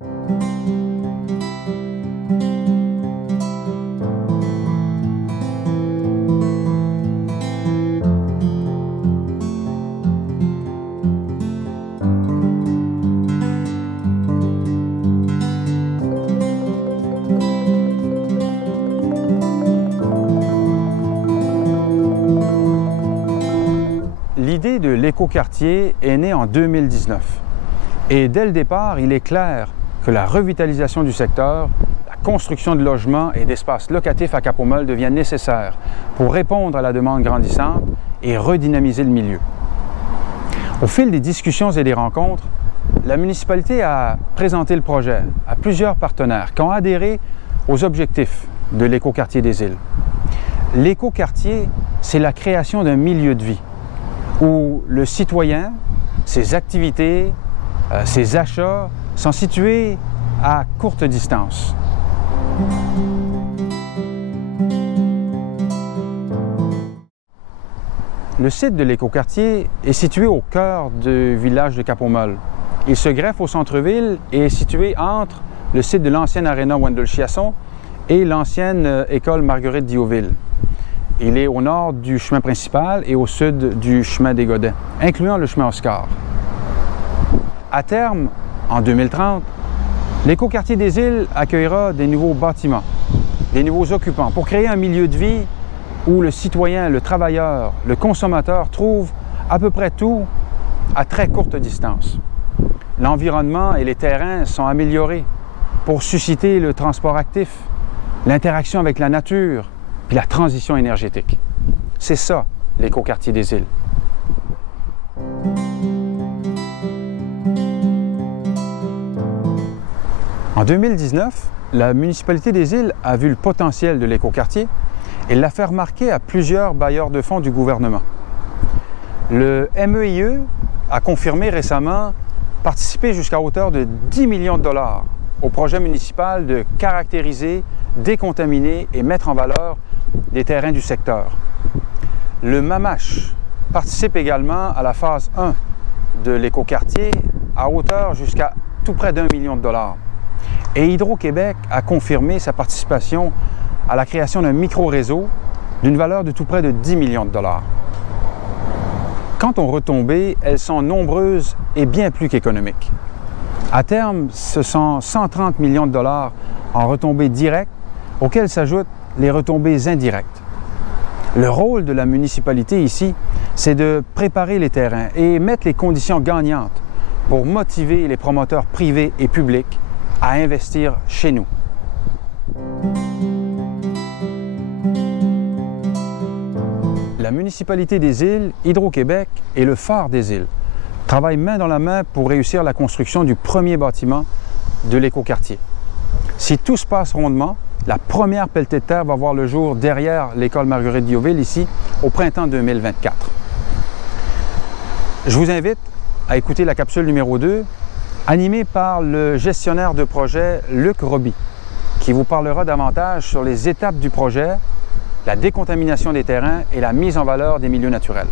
L'idée de l'écoquartier est née en 2019 et dès le départ, il est clair que la revitalisation du secteur, la construction de logements et d'espaces locatifs à Cap-aux-Meules devient nécessaire pour répondre à la demande grandissante et redynamiser le milieu. Au fil des discussions et des rencontres, la municipalité a présenté le projet à plusieurs partenaires qui ont adhéré aux objectifs de l'écoquartier des îles. L'écoquartier, c'est la création d'un milieu de vie où le citoyen, ses activités, ses achats sont situés à courte distance. Le site de l'écoquartier est situé au cœur du village de Cap-aux-Meules. Il se greffe au centre-ville et est situé entre le site de l'ancienne Aréna Wendell-Chiasson et l'ancienne école Marguerite Diouville. Il est au nord du chemin principal et au sud du chemin des Godins, incluant le chemin Oscar. À terme, en 2030, l'écoquartier des îles accueillera des nouveaux bâtiments, des nouveaux occupants, pour créer un milieu de vie où le citoyen, le travailleur, le consommateur trouve à peu près tout à très courte distance. L'environnement et les terrains sont améliorés pour susciter le transport actif, l'interaction avec la nature, puis la transition énergétique. C'est ça, l'écoquartier des îles. En 2019, la municipalité des îles a vu le potentiel de l'écoquartier et l'a fait remarquer à plusieurs bailleurs de fonds du gouvernement. Le MEIE a confirmé récemment participer jusqu'à hauteur de 10 millions de dollars au projet municipal de caractériser, décontaminer et mettre en valeur des terrains du secteur. Le MAMACH participe également à la phase 1 de l'écoquartier à hauteur jusqu'à tout près d'1 million de dollars. Et Hydro-Québec a confirmé sa participation à la création d'un micro-réseau d'une valeur de tout près de 10 millions de dollars. Quant aux retombées, elles sont nombreuses et bien plus qu'économiques. À terme, ce sont 130 millions de dollars en retombées directes, auxquelles s'ajoutent les retombées indirectes. Le rôle de la municipalité ici, c'est de préparer les terrains et mettre les conditions gagnantes pour motiver les promoteurs privés et publics à investir chez nous. La municipalité des îles, Hydro-Québec et le phare des îles travaillent main dans la main pour réussir la construction du premier bâtiment de l'écoquartier. Si tout se passe rondement, la première pelletée de terre va voir le jour derrière l'école Marguerite Diouville, ici, au printemps 2024. Je vous invite à écouter la capsule numéro 2, animée par le gestionnaire de projet Luc Roby, qui vous parlera davantage sur les étapes du projet, la décontamination des terrains et la mise en valeur des milieux naturels.